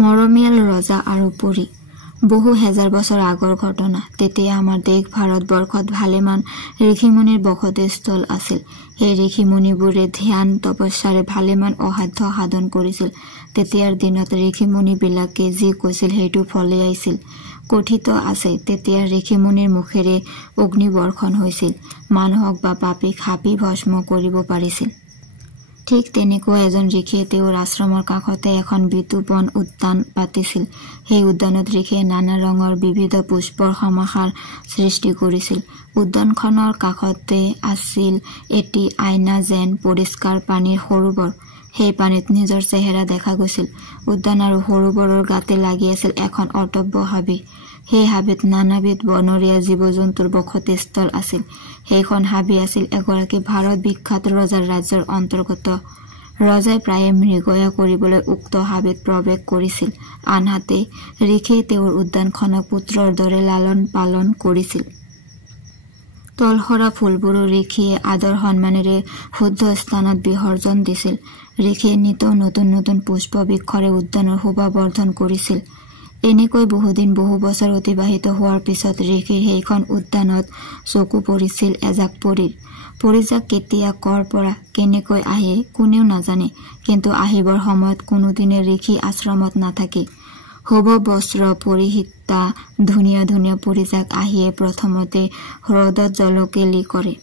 মৰমিয়াল ৰজা আৰু পৰী। বহু হেজাৰ বছৰ আগৰ ঘটনা। তেতিয়া আমাৰ দেশ ভাৰতবৰ্ষত ভালেমান ঋষিমুনিৰ বসতি স্থল আছিল। সেই ঋষিমুনিবোৰে ধ্যান তপস্যাৰে ভালেমান অসাধ্য সাধন কৰিছিল। তেতিয়াৰ দিনত ঋষিমুনিবিলাকে যি কৈছিল সেইটো ফলে আহিছিল। কথিত আছে তেতিয়া ঋষিমুনিৰ মুখেৰে অগ্নিবৰ্ষণ হৈছিল। মানুহক বা পাপীক হাপি ভস্ম কৰিব পাৰিছিল। ঠিক তেনেকুৱা এজন ঋষিয়ে তেওঁৰ আশ্ৰমৰ কাষতে এখন বিতোপন উদ্যান পাতিছিল। সেই উদ্যানত ঋষিয়ে নানা ৰঙৰ বিবিধ পুষ্পৰ সমাহাৰ সৃষ্টি কৰিছিল। উদ্যানখনৰ কাষতে আছিল এটি আইনা যেন পৰিষ্কাৰ পানীৰ সৰোবৰ। সেই পানীত নিজৰ চেহেৰা দেখা গৈছিল। উদ্যান আৰু সৰোবৰৰ গাতে লাগি আছিল এখন অটব্য হাবি। সেই হাবিত নানাবিধ বনৰীয়া জীৱ জন্তুৰ বসতিস্থল আছিল। সেইখন হাবি আছিল এগৰাকী ভাৰত বিখ্যাত ৰজাৰ ৰাজ্যৰ অন্তৰ্গত। ৰজাই প্ৰায়ে মৃগয়া কৰিবলৈ উক্ত হাবিত প্ৰৱেশ কৰিছিল। আনহাতে ঋষিয়ে তেওঁৰ উদ্যানখনক পুত্ৰৰ দৰে লালন পালন কৰিছিল। তলসৰা ফুলবোৰো ঋষিয়ে আদৰ সন্মানেৰে শুদ্ধ স্থানত বিসৰ্জন দিছিল। ঋষিয়ে নিতৌ নতুন নতুন পুষ্প বৃক্ষৰে উদ্যানৰ শোভাবৰ্ধন কৰিছিল। এনেকৈ বহুদিন বহু বছৰ অতিবাহিত হোৱাৰ পিছত ঋষিৰ সেইখন উদ্যানত চকু পৰিছিল এজাক পৰীৰ। পৰীজাক কেতিয়া কৰ পৰা কেনেকৈ আহে কোনেও নাজানে। কিন্তু আহিবৰ সময়ত কোনোদিনে ঋষি আশ্ৰমত নাথাকে। শুভ বস্ত্ৰ পৰিহিতা ধুনীয়া ধুনীয়া পৰীজাক আহিয়ে প্ৰথমতে হ্ৰদত জলকেলি কৰে।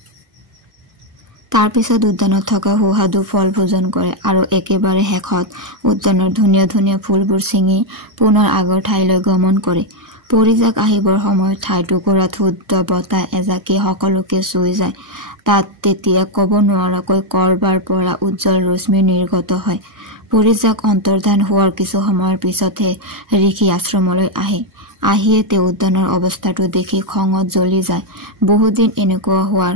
তাৰ পিছত উদ্যানত থকা সুস্বাদু ফল ভোজন কৰে আৰু একেবাৰে শেষত উদ্যানৰ ধুনীয়া ধুনীয়া ফুলবোৰ ছিঙি পুনৰ আগৰ ঠাইলৈ গমন কৰে। পৰীজাক আহিবৰ সময়ত ঠাইটুকুৰাত শুদ্ধ বতাহ এজাকে সকলোকে চুই যায়। তাত তেতিয়া কব নোৱাৰাকৈ কৰবাৰ পৰা উজ্জ্বল ৰশ্মি নিৰ্গত হয়। পৰীজাক অন্তৰ্ধান হোৱাৰ কিছু সময়ৰ পিছতহে ঋষি আশ্ৰমলৈ আহে। আহিয়ে তেওঁ উদ্যানৰ অৱস্থাটো দেখি খঙত জ্বলি যায়। বহুদিন এনেকুৱা হোৱাৰ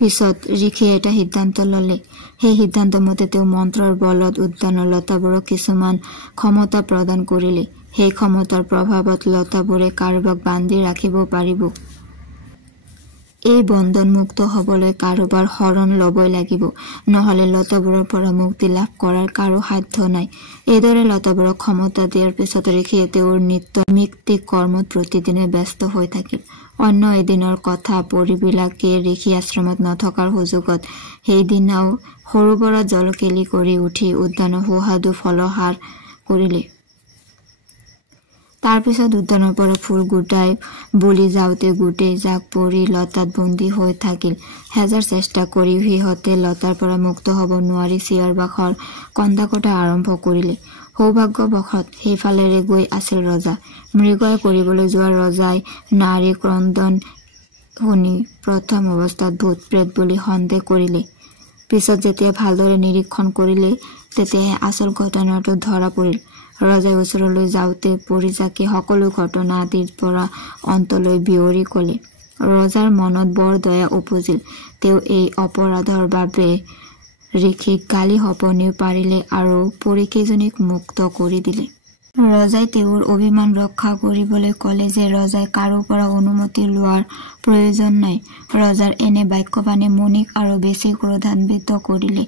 পিছত ঋষিয়ে এটা সিদ্ধান্ত ললে। সেই সিদ্ধান্ত মতে তেওঁ মন্ত্ৰৰ বলত উদ্যানৰ লতাবোৰক কিছুমান ক্ষমতা প্ৰদান কৰিলে। সেই ক্ষমতাৰ প্ৰভাৱত লতাবোৰে কাৰোবাক বান্ধি ৰাখিব পাৰিব। এই বন্ধনমুক্ত হবলৈ কাৰোবাৰ শৰণ লবই লাগিব, নহলে লতাবোৰৰ পৰা মুক্তি লাভ কৰাৰ কাৰো সাধ্য নাই। এইদৰে লতাবোৰক ক্ষমতা দিয়াৰ পিছত ঋষিয়ে তেওঁৰ নিত্যনৈমিত্তিক কৰ্মত প্ৰতিদিনে ব্যস্ত হৈ থাকিল। অন্য এদিনৰ কথা, পৰীবিলাকে ঋষি আশ্ৰমত নথকাৰ সুযোগত সেইদিনাও সৰোবৰত জলকেলি কৰি উঠি উদ্যানৰ সুস্বাদু ফলহাৰ কৰিলে। তাৰ পিছত উদ্যানৰ পৰা ফুল গোটাই বুলি যাওঁতে গোটেই জাক পৰি লতাত বন্দী হৈ থাকিল। হেজাৰ চেষ্টা কৰিও সিহঁতে লতাৰ পৰা মুক্ত হব নোৱাৰি চিঞৰ বাখৰ কন্দা কটা আৰম্ভ কৰিলে। সৌভাগ্যবশত সেইফালেৰে গৈ আছিল ৰজা। মৃগয়া কৰিবলৈ যোৱা ৰজাই নাৰী ক্ৰন্দন শুনি প্ৰথম অৱস্থাত ভূত প্ৰেত বুলি সন্দেহ কৰিলে। পিছত যেতিয়া ভালদৰে নিৰীক্ষণ কৰিলে তেতিয়াহে আচল ঘটনাটো ধৰা পৰিল। ৰজাই ওচৰলৈ যাওঁতে পৰীজাকে সকলো ঘটনা আদিৰ পৰা অন্তলৈ বিৱৰি কলে। ৰজাৰ মনত বৰ দয়া উপজিল। তেওঁ এই অপৰাধৰ বাবে ঋষিক গালি সপনিও পাৰিলে আৰু পৰীকেইজনীক মুক্ত কৰি দিলে। ৰজাই তেওঁৰ অভিমান ৰক্ষা কৰিবলৈ কলে যে ৰজাই কাৰো পৰা অনুমতি লোৱাৰ প্ৰয়োজন নাই। ৰজাৰ এনে বাক্যবাণে মুনিক আৰু বেছি ক্ৰোধান্বিত কৰিলে।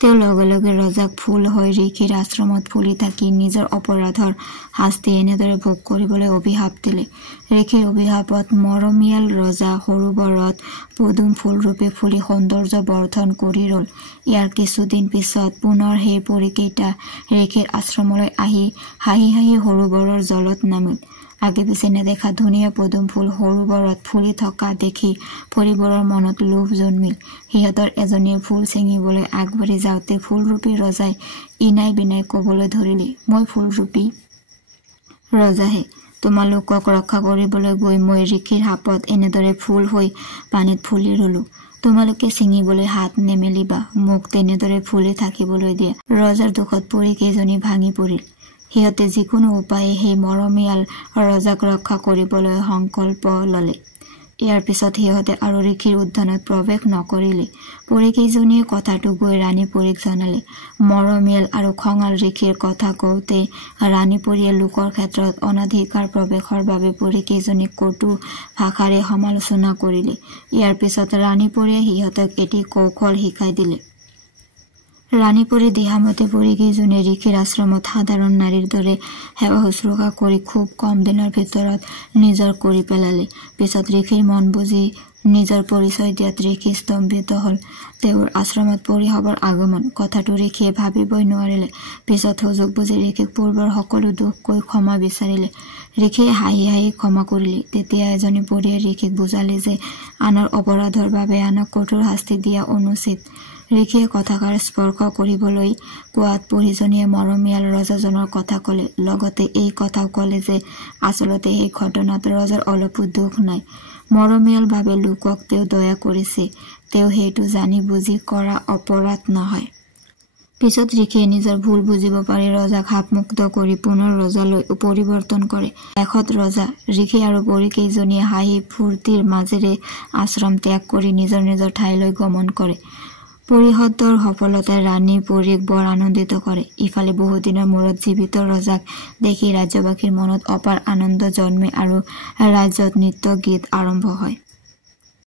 তেওঁ লগে লগে ৰজাক ফুল হৈ ঋষিৰ আশ্ৰমত ফুলি থাকি নিজৰ অপৰাধৰ শাস্তি এনেদৰে ভোগ কৰিবলৈ অভিশাপ দিলে। ঋষিৰ অভিশাপত মৰমিয়াল ৰজা সৰোবৰত পদুম ফুলৰূপে ফুলি সৌন্দৰ্য বৰ্ধন কৰি ৰল। ইয়াৰ কিছুদিন পিছত পুনৰ সেই পৰীকেইটা ঋষিৰ আশ্ৰমলৈ আহি হাঁহি হাঁহি সৰোবৰৰ জলত নামিল। আগে পিছে নেদেখা ধুনীয়া পদুম ফুল সৰোবৰত ফুলি থকা দেখি পৰীবোৰৰ মনত লোভ জন্মিল। সিহঁতৰ এজনীয়ে ফুল ছিঙিবলৈ আগবাঢ়ি যাওঁতে ফুলৰূপী ৰজাই ইনাই বিনাই কবলৈ ধৰিলে, মই ফুলৰূপী ৰজাহে। তোমালোকক ৰক্ষা কৰিবলৈ গৈ মই ঋষিৰ শাপত এনেদৰে ফুল হৈ পানীত ফুলি ৰলো। তোমালোকে ছিঙিবলৈ হাত নেমেলিবা, মোক তেনেদৰে ফুলি থাকিবলৈ দিয়া। ৰজাৰ দুখত পৰীকেইজনী ভাঙি পৰিল। সিহঁতে যিকোনো উপায়ে সেই মৰমিয়াল ৰজাক ৰক্ষা কৰিবলৈ সংকল্প ললে। ইয়াৰ পিছত সিহঁতে আৰু ঋষিৰ উদ্যানত প্ৰৱেশ নকৰিলে। পৰীকেইজনীয়ে কথাটো গৈ ৰাণী পৰীক জনালে। মৰমিয়াল আৰু খঙাল ঋষিৰ কথা কওঁতে ৰাণী পৰীয়ে লোকৰ ক্ষেত্ৰত অনধিকাৰ প্ৰৱেশৰ বাবে পৰীকেইজনীক কটু ভাষাৰে সমালোচনা কৰিলে। ইয়াৰ পিছত ৰাণী পৰীয়ে সিহঁতক এটি কৌশল শিকাই দিলে। ৰাণী পৰি দিহামতে পৰি কেইজনে ঋষিৰ আশ্ৰমত সাধাৰণ নাৰীৰ দৰে সেৱা শুশ্ৰূষা কৰি খুব কম দিনৰ ভিতৰত নিজৰ কৰি পেলালে। পিছত ঋষিৰ মন বুজি নিজৰ পৰিচয় দিয়াত ঋষি স্তম্ভিত হল। তেওঁৰ আশ্ৰমত পৰিহবৰ আগমন কথাটো ঋষিয়ে ভাবিবই নোৱাৰিলে। পিছত সুযোগ বুজি ঋষিক পূৰ্বৰ সকলো দুখ কৈ ক্ষমা বিচাৰিলে। ঋষিয়ে হাঁহি হাঁহি ক্ষমা কৰিলে। তেতিয়া এজনী পৰীয়ে ঋষিক বুজালে যে আনৰ অপৰাধৰ বাবে আনক কঠোৰ শাস্তি দিয়া অনুচিত। ঋষিয়ে কথাষাৰ স্পৰ্শ কৰিবলৈ কোৱাত পৰীজনীয়ে মৰমীয়াল ৰজাজনৰ কথা কলে। লগতে এই কথাও কলে যে আচলতে সেই ঘটনাত ৰজাৰ অলপো দুখ নাই। মৰমীয়াল ভাৱে লোকক তেওঁ দয়া কৰিছে। তেওঁ সেইটো জানি বুজি কৰা অপৰাধ নহয়। পিছত ঋষিয়ে নিজৰ ভুল বুজিব পাৰি ৰজাক শাপমুক্ত কৰি পুনৰ ৰজালৈ পৰিৱৰ্তন কৰে। শেষত ৰজা, ঋষি আৰু পৰী কেইজনীয়ে হাঁহি ফূৰ্তিৰ মাজেৰে আশ্ৰম ত্যাগ কৰি নিজৰ নিজৰ ঠাইলৈ গমন কৰে। পৰিষদৰ সফলতাই ৰাণী পৰীক বৰ আনন্দিত কৰে। ইফালে বহুদিনৰ মূৰত জীৱিত ৰজাক দেখি ৰাজ্যবাসীৰ মনত অপাৰ আনন্দ জন্মে আৰু ৰাজ্যত নৃত্য গীত আৰম্ভ হয়।